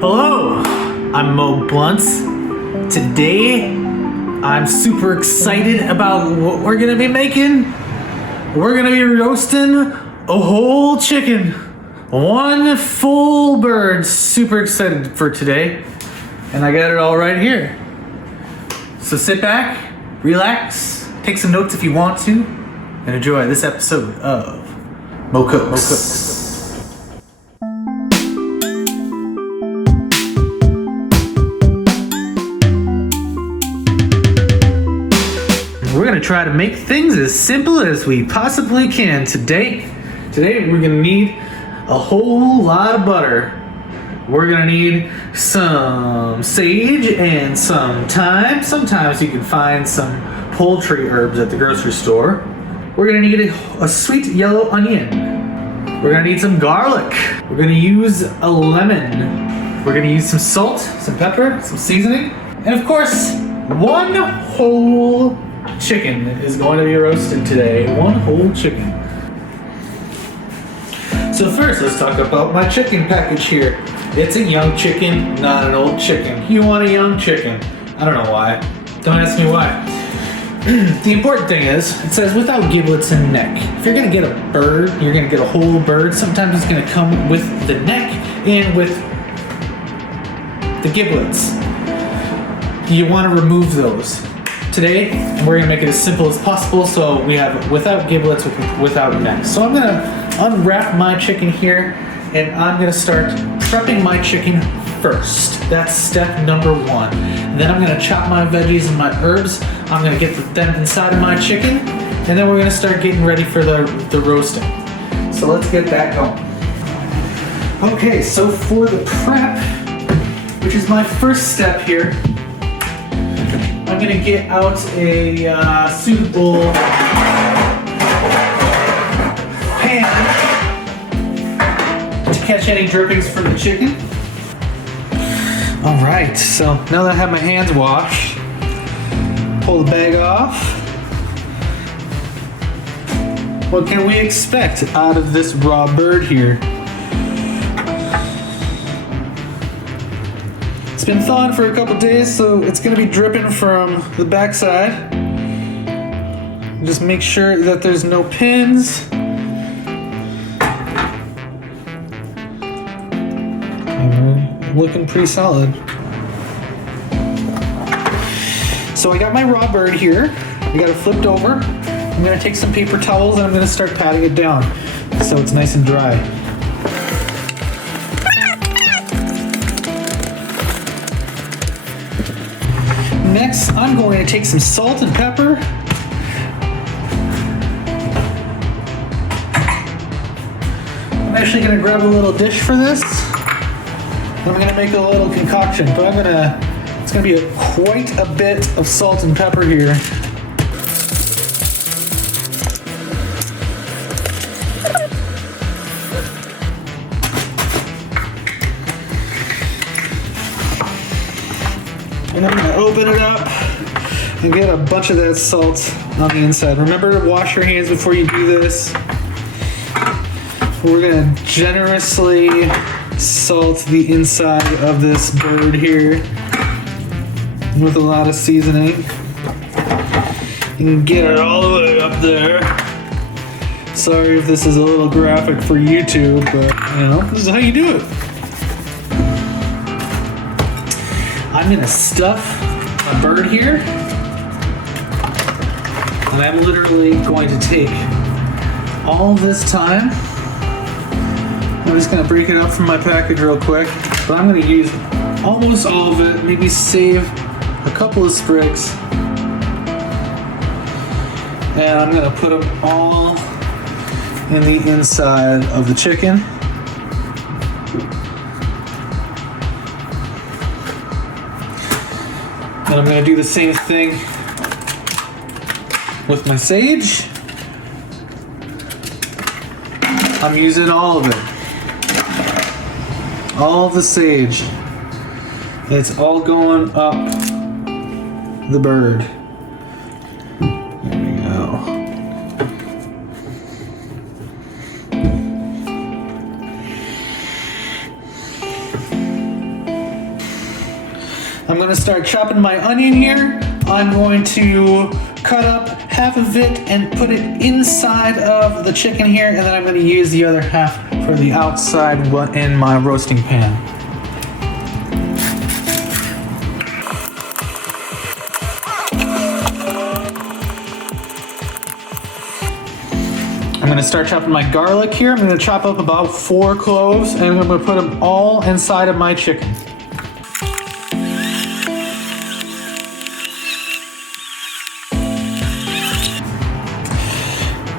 Hello, I'm Bluntz. Today, I'm super excited about what we're gonna be making. We're gonna be roasting a whole chicken. One full bird. Super excited for today. And I got it all right here. So sit back, relax, take some notes if you want to, and enjoy this episode of Cooks. We're gonna try to make things as simple as we possibly can today. Today we're gonna need a whole lot of butter. We're gonna need some sage and some thyme. Sometimes you can find some poultry herbs at the grocery store. We're gonna need a sweet yellow onion. We're gonna need some garlic. We're gonna use a lemon. We're gonna use some salt, some pepper, some seasoning, and of course, one whole chicken is going to be roasted today. One whole chicken. So first, let's talk about my chicken package here. It's a young chicken, not an old chicken. You want a young chicken. I don't know why. Don't ask me why. The important thing is, it says without giblets and neck. If you're gonna get a bird, you're gonna get a whole bird. Sometimes it's gonna come with the neck and with the giblets. You wanna remove those. Today, we're gonna make it as simple as possible, so we have without giblets, without neck. So I'm gonna unwrap my chicken here, and I'm gonna start prepping my chicken first. That's step number one. And then I'm gonna chop my veggies and my herbs. I'm gonna get them inside of my chicken, and then we're gonna start getting ready for the roasting. So let's get that going. Okay, so for the prep, which is my first step here, I'm gonna get out a suitable pan to catch any drippings from the chicken. All right, so now that I have my hands washed, pull the bag off. What can we expect out of this raw bird here? It's been thawing for a couple days, so it's gonna be dripping from the backside. Just make sure that there's no pins. Looking pretty solid. So I got my raw bird here. I got it flipped over. I'm gonna take some paper towels and I'm gonna start patting it down so it's nice and dry. Next, I'm going to take some salt and pepper. I'm actually gonna grab a little dish for this. I'm gonna make a little concoction, but it's gonna be quite a bit of salt and pepper here. And I'm gonna open it up and get a bunch of that salt on the inside. Remember to wash your hands before you do this. We're gonna generously salt the inside of this bird here with a lot of seasoning. You can get it all the way up there. Sorry if this is a little graphic for YouTube, but you know, this is how you do it. I'm gonna stuff a bird here, and I'm literally going to take all this time. I'm just gonna break it up from my package real quick, but I'm gonna use almost all of it, maybe save a couple of sprigs, and I'm gonna put them all in the inside of the chicken. And I'm gonna do the same thing with my sage. I'm using all of it. All of the sage. It's all going up the bird. There we go. I'm gonna start chopping my onion here. I'm going to cut up half of it and put it inside of the chicken here, and then I'm gonna use the other half for the outside in my roasting pan. I'm gonna start chopping my garlic here. I'm gonna chop up about 4 cloves, and I'm gonna put them all inside of my chicken.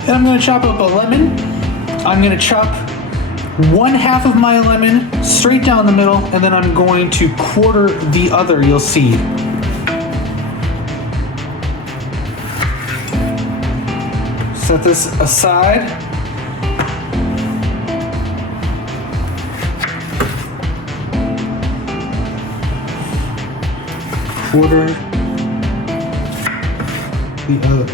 Then I'm gonna chop up a lemon. I'm gonna chop 1/2 of my lemon straight down the middle, and then I'm going to quarter the other, you'll see. Set this aside. Quarter the other.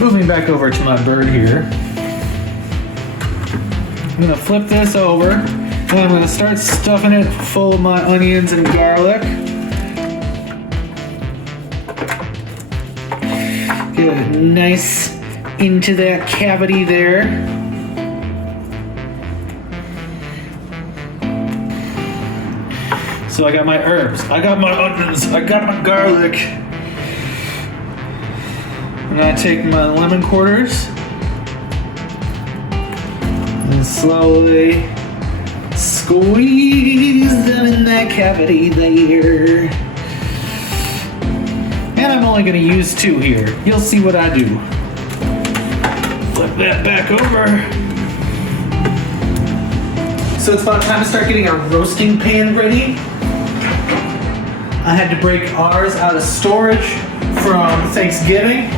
Moving back over to my bird here. I'm gonna flip this over, and I'm gonna start stuffing it full of my onions and garlic. Get it nice into that cavity there. So I got my herbs, I got my onions, I got my garlic. I'm gonna take my lemon quarters and slowly squeeze them in that cavity there. And I'm only gonna use 2 here. You'll see what I do. Flip that back over. So it's about time to start getting our roasting pan ready. I had to break ours out of storage from Thanksgiving.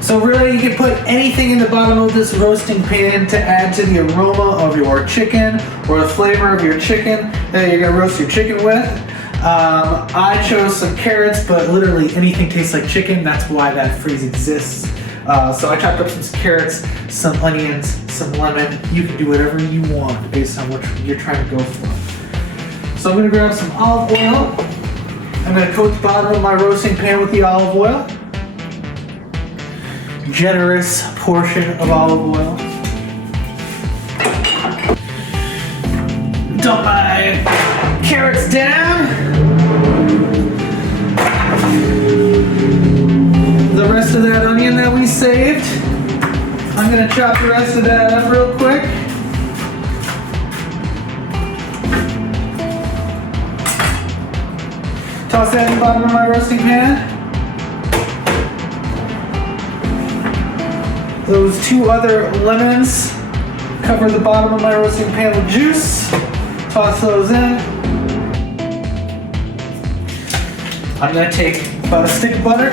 So really, you can put anything in the bottom of this roasting pan to add to the aroma of your chicken or the flavor of your chicken that you're gonna roast your chicken with. I chose some carrots, but literally anything tastes like chicken. That's why that phrase exists. So I chopped up some carrots, some onions, some lemon. You can do whatever you want based on what you're trying to go for. So I'm gonna grab some olive oil. I'm gonna coat the bottom of my roasting pan with the olive oil. Generous portion of olive oil. Dump my carrots down. The rest of that onion that we saved, I'm gonna chop the rest of that up real quick. Toss that in the bottom of my roasting pan. Those 2 other lemons cover the bottom of my roasting pan with juice. Toss those in. I'm gonna take about a stick of butter.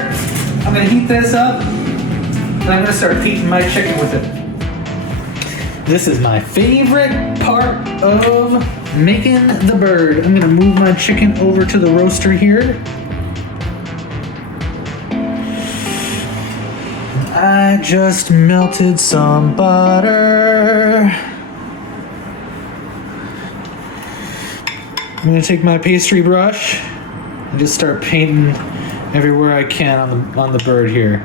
I'm gonna heat this up, and I'm gonna start heating my chicken with it. This is my favorite part of making the bird. I'm gonna move my chicken over to the roaster here. I just melted some butter. I'm gonna take my pastry brush and just start painting everywhere I can on the bird here.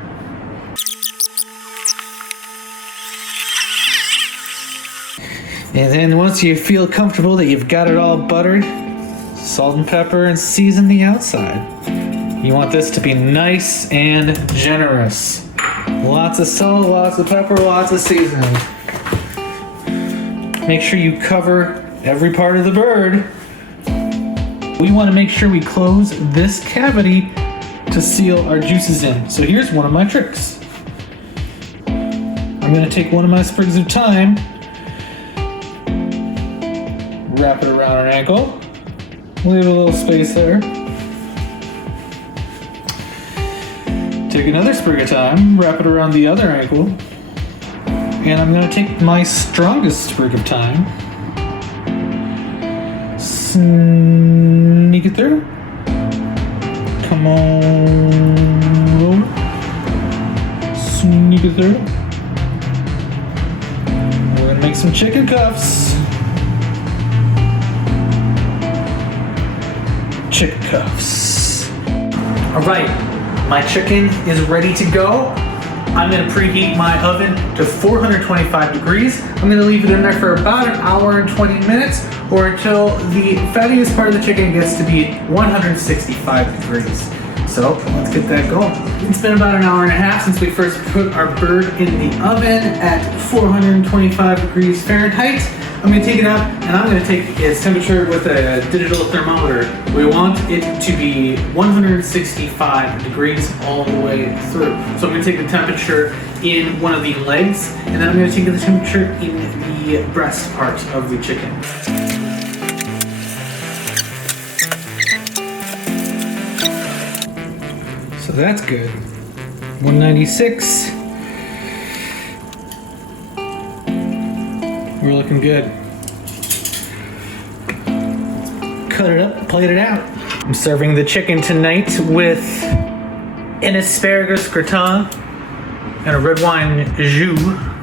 And then once you feel comfortable that you've got it all buttered, salt and pepper and season the outside. You want this to be nice and generous. Lots of salt, lots of pepper, lots of seasoning. Make sure you cover every part of the bird. We want to make sure we close this cavity to seal our juices in. So here's one of my tricks. I'm going to take one of my sprigs of thyme, wrap it around an ankle, leave a little space there. Take another sprig of thyme, wrap it around the other ankle, and I'm going to take my strongest sprig of thyme, sneak it through. Come on, sneak it through. We're going to make some chicken cuffs. chicken cuffs. All right, my chicken is ready to go. I'm gonna preheat my oven to 425 degrees. I'm gonna leave it in there for about an hour and 20 minutes or until the fattiest part of the chicken gets to be 165 degrees. So let's get that going. It's been about an hour and a half since we first put our bird in the oven at 425 degrees Fahrenheit. I'm gonna take it out and I'm gonna take its temperature with a digital thermometer. We want it to be 165 degrees all the way through. So I'm gonna take the temperature in one of the legs and then I'm gonna take the temperature in the breast part of the chicken. So that's good. 196. We're looking good. Cut it up, plate it out. I'm serving the chicken tonight with an asparagus gratin and a red wine jus.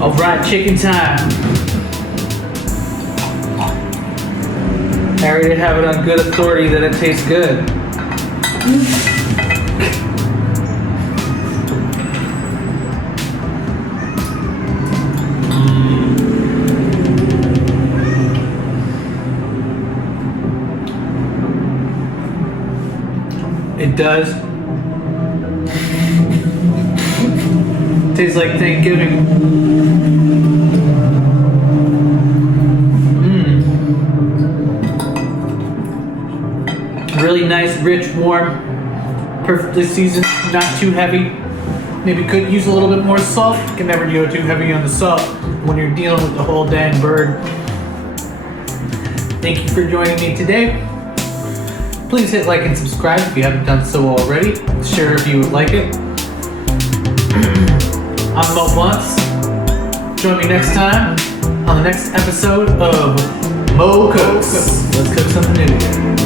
All right, chicken time. I already have it on good authority that it tastes good. It does. Tastes like Thanksgiving. Really nice, rich, warm, perfectly seasoned, not too heavy. Maybe could use a little bit more salt. Can never go too heavy on the salt when you're dealing with the whole dang bird. Thank you for joining me today. Please hit like and subscribe if you haven't done so already. Share if you would like it. I'm Bluntz. Join me next time on the next episode of Mo Cooks. Let's cook something new together.